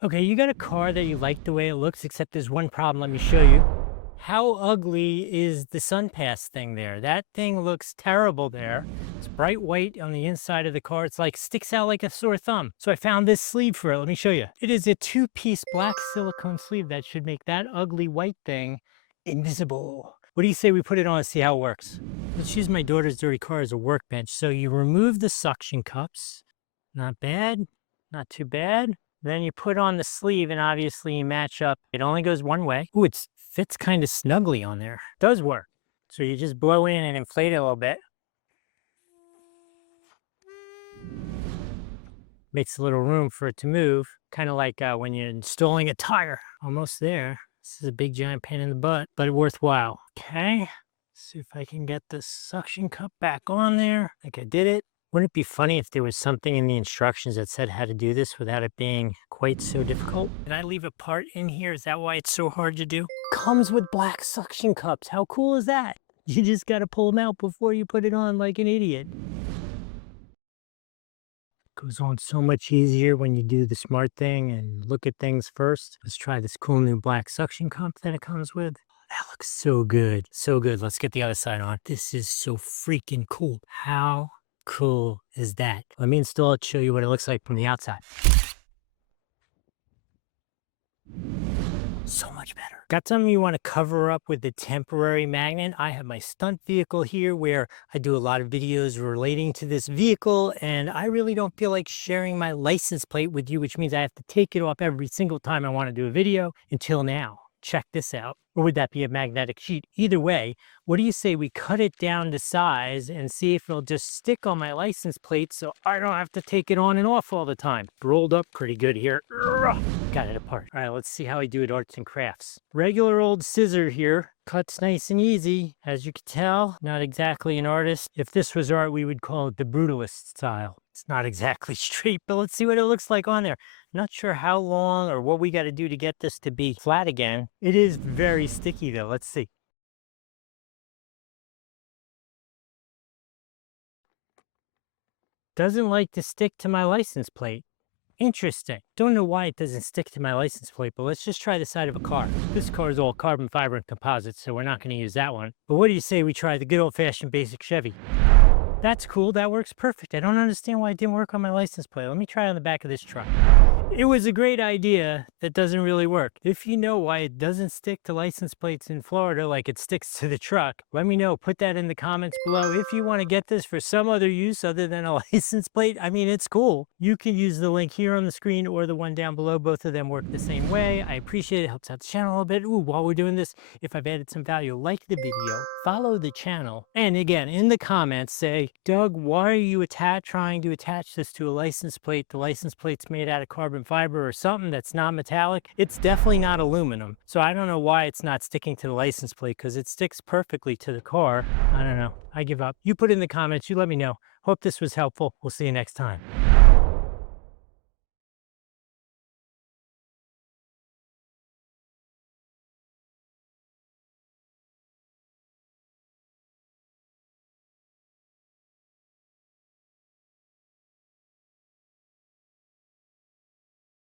Okay, you got a car that you like the way it looks, except there's one problem. Let me show you. How ugly is the sun pass thing there? That thing looks terrible there. It's bright white on the inside of the car. It's like sticks out like a sore thumb. So I found this sleeve for it. Let me show you. It is a two-piece black silicone sleeve that should make that ugly white thing invisible. What do you say we put it on and see how it works? Let's use my daughter's dirty car as a workbench. So you remove the suction cups. Not bad, not too bad. Then you put on the sleeve and obviously you match up. It only goes one way. Ooh, it fits kind of snugly on there. Does work. So you just blow in and inflate it a little bit. Makes a little room for it to move. Kind of like when you're installing a tire. Almost there. This is a big giant pain in the butt, but worthwhile. Okay. See if I can get this suction cup back on there. I think I did it. Wouldn't it be funny if there was something in the instructions that said how to do this without it being quite so difficult? Did I leave a part in here? Is that why it's so hard to do? Comes with black suction cups. How cool is that? You just got to pull them out before you put it on like an idiot. Goes on so much easier when you do the smart thing and look at things first. Let's try this cool new black suction cup that it comes with. That looks so good. So good. Let's get the other side on. This is so freaking cool. How cool is that? Let me install it, show you what it looks like from the outside. So much better. Got something you want to cover up with the temporary magnet? I have my stunt vehicle here where I do a lot of videos relating to this vehicle, and I really don't feel like sharing my license plate with you, which means I have to take it off every single time I want to do a video until now. Check this out. Or would that be a magnetic sheet? Either way, what do you say we cut it down to size and see if it'll just stick on my license plate so I don't have to take it on and off all the time? Rolled up pretty good here. Got it apart. All right, let's see how I do it arts and crafts. Regular old scissor here. Cuts nice and easy. As you can tell, not exactly an artist. If this was art, we would call it the brutalist style. It's not exactly straight, but let's see what it looks like on there. Not sure how long or what we got to do to get this to be flat again. It is very sticky though. Let's see. Doesn't like to stick to my license plate. Interesting. Don't know why it doesn't stick to my license plate, but let's just try the side of a car. This car is all carbon fiber and composite, so we're not going to use that one. But what do you say we try the good old-fashioned basic Chevy? That's cool. That works perfect. I don't understand why it didn't work on my license plate. Let me try it on the back of this truck. It was a great idea that doesn't really work. If you know why it doesn't stick to license plates in Florida like it sticks to the truck, let me know. Put that in the comments below. If you want to get this for some other use other than a license plate, I mean, it's cool. You can use the link here on the screen or the one down below. Both of them work the same way. I appreciate it. Helps out the channel a little bit. Ooh, while we're doing this, if I've added some value, like the video, follow the channel. And again, in the comments, say, Doug, why are you trying to attach this to a license plate? The license plate's made out of carbon fiber or something that's not metallic. It's definitely not aluminum. So I don't know why it's not sticking to the license plate because it sticks perfectly to the car. I don't know. I give up. You put in the comments. You let me know. Hope this was helpful. We'll see you next time.